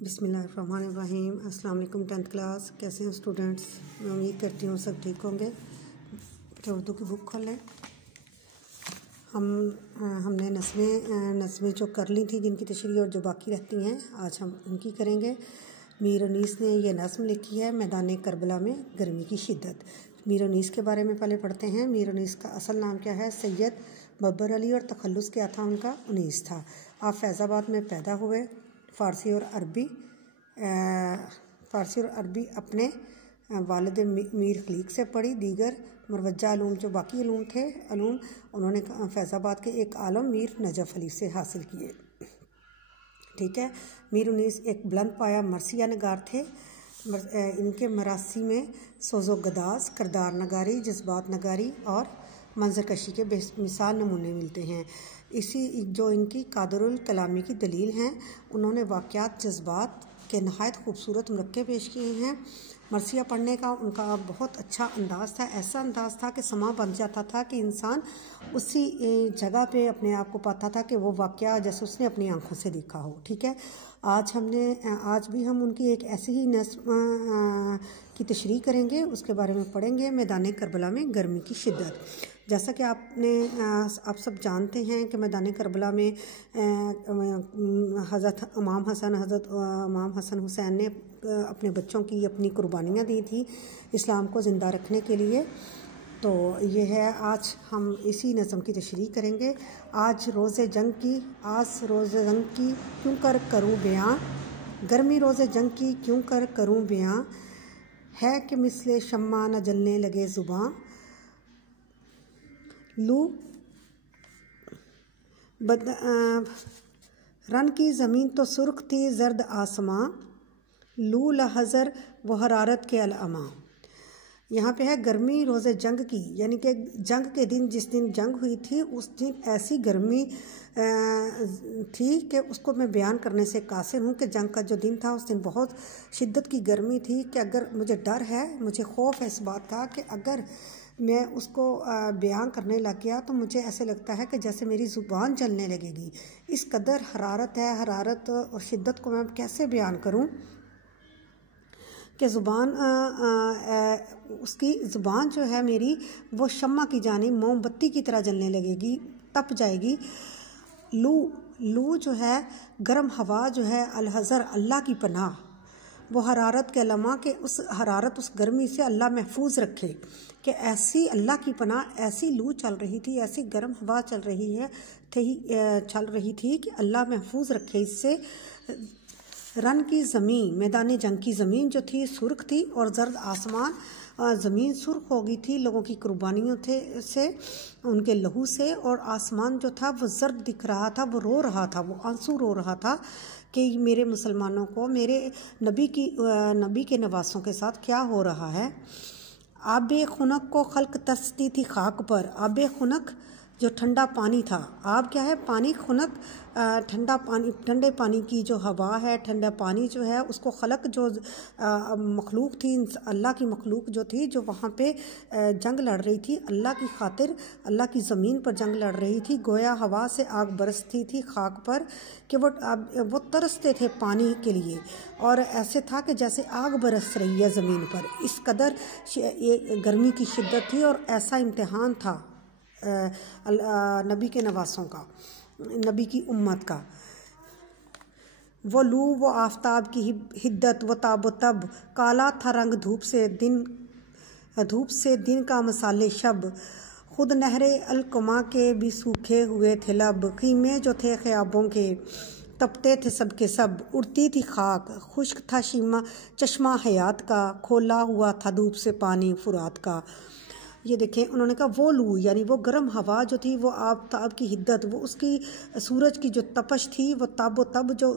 बिस्मिल्लाहिर्रहमानिर्रहीम। अस्सलाम वालेकुम। 10th क्लास, कैसे हैं स्टूडेंट्स? मैं उम्मीद करती हूँ सब ठीक होंगे। तो उर्दू की बुक खोलें। हमने नस्में जो कर ली थी, जिनकी तशरीह और जो बाकी रहती हैं, आज हम उनकी करेंगे। मीर उनीस ने ये नस्म लिखी है, मैदान करबला में गर्मी की शिद्दत। मीर उनीस के बारे में पहले पढ़ते हैं। मीर उनीस का असल नाम क्या है? सैयद बब्बर अली, और तखल्लुस क्या था उनका? उनीस था। आप फैज़ाबाद में पैदा हुए। फ़ारसी और अरबी अपने वालिद मीर खलीक से पढ़ी। दीगर मरवजा अलूम, जो बाकी अलूम थे, उन्होंने फैज़ाबाद के एक आलम मीर नजफ़ अली से हासिल किए। ठीक है। मीर उनीस एक बुलंद पाया मरसिया नगार थे। इनके मरासी में सोज़ो गदास, किरदार नगारी, जज्बात नगारी और मंजर कशी के बेमिसाल नमूने मिलते हैं। इसी जो इनकी कादरुल कलामी की दलील हैं, उन्होंने वाक़यात जज्बात के नहायत खूबसूरत मरक्के पेश किए हैं। मरसिया पढ़ने का उनका बहुत अच्छा अंदाज़ था। ऐसा अंदाज़ था कि समा बन जाता था कि इंसान उसी जगह पे अपने आप को पाता था कि वो वाक़या जैसे उसने अपनी आंखों से देखा हो। ठीक है। आज भी हम उनकी एक ऐसी ही नस्म की तशरीह करेंगे, उसके बारे में पढ़ेंगे। मैदान करबला में गर्मी की शिद्दत। जैसा कि आप सब जानते हैं कि मैदान करबला में हज़रत इमाम हसन हुसैन ने अपने बच्चों की अपनी कुर्बानियाँ दी थी इस्लाम को ज़िंदा रखने के लिए। तो ये है, आज हम इसी नज़म की तशरीह करेंगे। आज रोज़े जंग की क्यों कर करूँ बयां, गर्मी रोज़े जंग की क्यों कर करूँ बयां, है कि मिसले शम्मा न जलने लगे ज़ुबां, लू रन की ज़मीन तो सुर्ख थी जर्द आसमां, लू लहज़र व हरारत के अलअमा। यहाँ पे है गर्मी रोज़े जंग की, यानी कि जंग के दिन, जिस दिन जंग हुई थी, उस दिन ऐसी गर्मी थी कि उसको मैं बयान करने से कासिर हूँ। कि जंग का जो दिन था, उस दिन बहुत शिद्दत की गर्मी थी कि अगर मुझे डर है, मुझे खौफ इस बात का कि अगर मैं उसको बयान करने लग गया तो मुझे ऐसे लगता है कि जैसे मेरी ज़ुबान जलने लगेगी। इस कदर हरारत और शिद्दत को मैं कैसे बयान करूं कि उसकी ज़ुबान जो है मेरी, वो शम्मा की जानी मोमबत्ती की तरह जलने लगेगी, तप जाएगी। लू जो है गर्म हवा जो है, अलहज़र अल्लाह की पनाह, वो हरारत के अलमा के उस हरारत, उस गर्मी से अल्लाह महफूज रखे। कि ऐसी अल्लाह की पनाह, ऐसी लू चल रही थी, ऐसी गर्म हवा चल रही थी कि अल्लाह महफूज रखे इससे। रन की ज़मीन, मैदान जंग की ज़मीन जो थी सुर्ख थी, और जर्द आसमान, ज़मीन सुर्ख हो गई थी लोगों की कुर्बानियों से, उनके लहू से, और आसमान जो था वो जर्द दिख रहा था, वो रो रहा था, वो आंसू रो रहा था कि मेरे मुसलमानों को, मेरे नबी के नवासों के साथ क्या हो रहा है। आबे खुनक को खल्क तरसती थी खाक पर। आबे खुनक जो ठंडा पानी था, आब क्या है? पानी, खुनक ठंडे पानी की जो हवा है, ठंडा पानी जो है, उसको खलक जो मखलूक थी, अल्लाह की मखलूक जो थी, जो वहाँ पे जंग लड़ रही थी अल्लाह की खातिर, अल्लाह की ज़मीन पर जंग लड़ रही थी। गोया हवा से आग बरसती थी खाक पर, कि वो तरसते थे पानी के लिए, और ऐसे था कि जैसे आग बरस रही है ज़मीन पर। इस कदर गर्मी की शिद्दत थी, और ऐसा इम्तिहान था नबी के नवासों का, नबी की उम्मत का। वो लू, वो आफताब की हिद्दत, वो ताब व तब, काला था रंग धूप से दिन का मसाले शब, खुद नहरे अलकमा के भी सूखे हुए थे लब, खीमे जो थे ख्याबों के तपते थे सब के सब, उड़ती थी खाक, खुश्क था चश्मा हयात का, खोला हुआ था धूप से पानी फुरात का। ये देखें, उन्होंने कहा वो लू, यानी वो गर्म हवा जो थी, वो आफताब की हिद्दत, वो उसकी सूरज की जो तपश थी, वो ताबो तब जो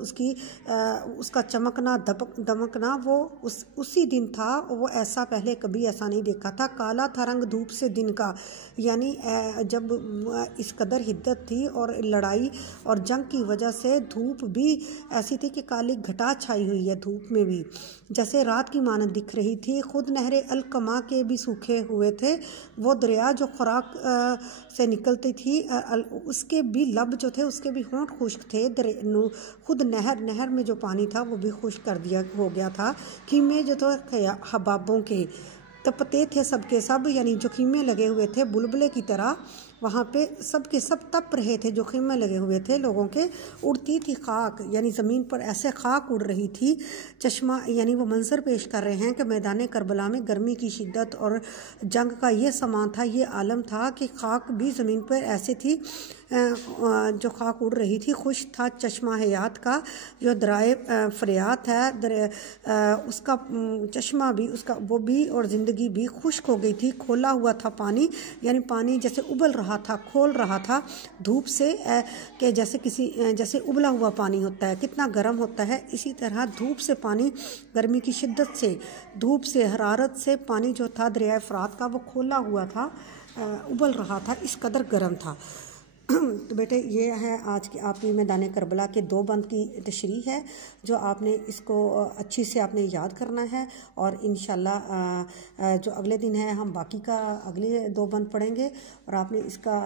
उसका चमकना दमकना, वो उसी दिन था। वो ऐसा पहले कभी ऐसा नहीं देखा था। काला था रंग धूप से दिन का, यानी जब इस कदर हिद्दत थी और लड़ाई और जंग की वजह से धूप भी ऐसी थी कि काली घटा छाई हुई है धूप में भी, जैसे रात की मानद दिख रही थी। खुद नहरे अलकमा के भी सूखे हुए थे وہ دریا جو خوراک سے نکلتی تھی اس کے بھی لب جو تھے اس کے بھی ہونٹ خشک تھے، خود نہر میں جو پانی تھا وہ بھی خشک کر دیا ہو گیا تھا۔ خیمے جو تھے حبابوں کے تپتے تھے سب کے سب، یعنی جو خیمے لگے ہوئے تھے بلبلے کی طرح وہاں پہ سب کے سب تپ رہے تھے، جو خیمے لگے ہوئے تھے لوگوں کے۔ اڑتی تھی خاک، یعنی زمین پر ایسے خاک اڑ رہی تھی۔ چشمہ یعنی وہ منظر پیش کر رہے ہیں کہ میدان کربلا میں گرمی کی شدت اور جنگ کا یہ سامان تھا، یہ عالم تھا کہ خاک بھی زمین پر ایسے تھی جو خاک اڑ رہی تھی۔ خشک تھا چشمہ حیات کا، جو درائے فریات ہے اس کا چشمہ بھی، اس کا وہ بھی اور زندگی بھی خشک ہو گئی تھی۔ کھولا ہوا تھا پانی، یعنی پانی جیسے ابل رہا تھا، کھول رہا تھا دھوپ سے، کہ جیسے ابلا ہوا پانی ہوتا ہے کتنا گرم ہوتا ہے، اسی طرح دھوپ سے پانی، گرمی کی شدت سے، دھوپ سے، حرارت سے پانی جو تھا دریائے فرات کا وہ کھولا ہوا تھا، ابل رہا تھا، اس قدر گرم تھا۔ تو بیٹے یہ ہے آج کی آپ کی میدان کربلا کے 2 بند کی تشریح ہے، جو آپ نے اس کو اچھی سے آپ نے یاد کرنا ہے، اور انشاءاللہ جو اگلے دن ہے ہم باقی کا اگلے 2 بند پڑھیں گے، اور آپ نے اس کا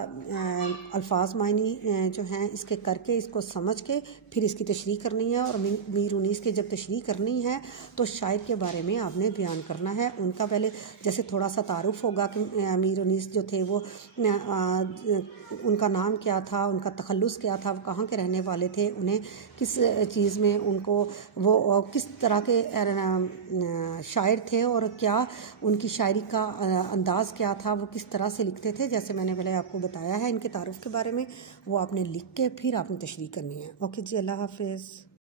الفاظ معنی جو ہیں اس کے کر کے، اس کو سمجھ کے پھر اس کی تشریح کرنی ہے، اور میر انیس کے جب تشریح کرنی ہے تو شاعر کے بارے میں آپ نے بیان کرنا ہے۔ ان کا پہلے جیسے تھوڑا سا تعارف ہوگا کہ میر انیس جو تھے وہ ان کا نام کیا تھا، ان کا تخلص کیا تھا، وہ کہاں کے رہنے والے تھے، انہیں کس چیز میں ان کو وہ کس طرح کے شاعر تھے، اور کیا ان کی شاعری کا انداز کیا تھا، وہ کس طرح سے لکھتے تھے، جیسے میں نے پہلے آپ کو بتایا ہے ان کے تعارف کے بارے میں، وہ آپ نے لکھ کے پھر آپ نے تشریح کرنی ہے۔ اوکے جی، اللہ حافظ۔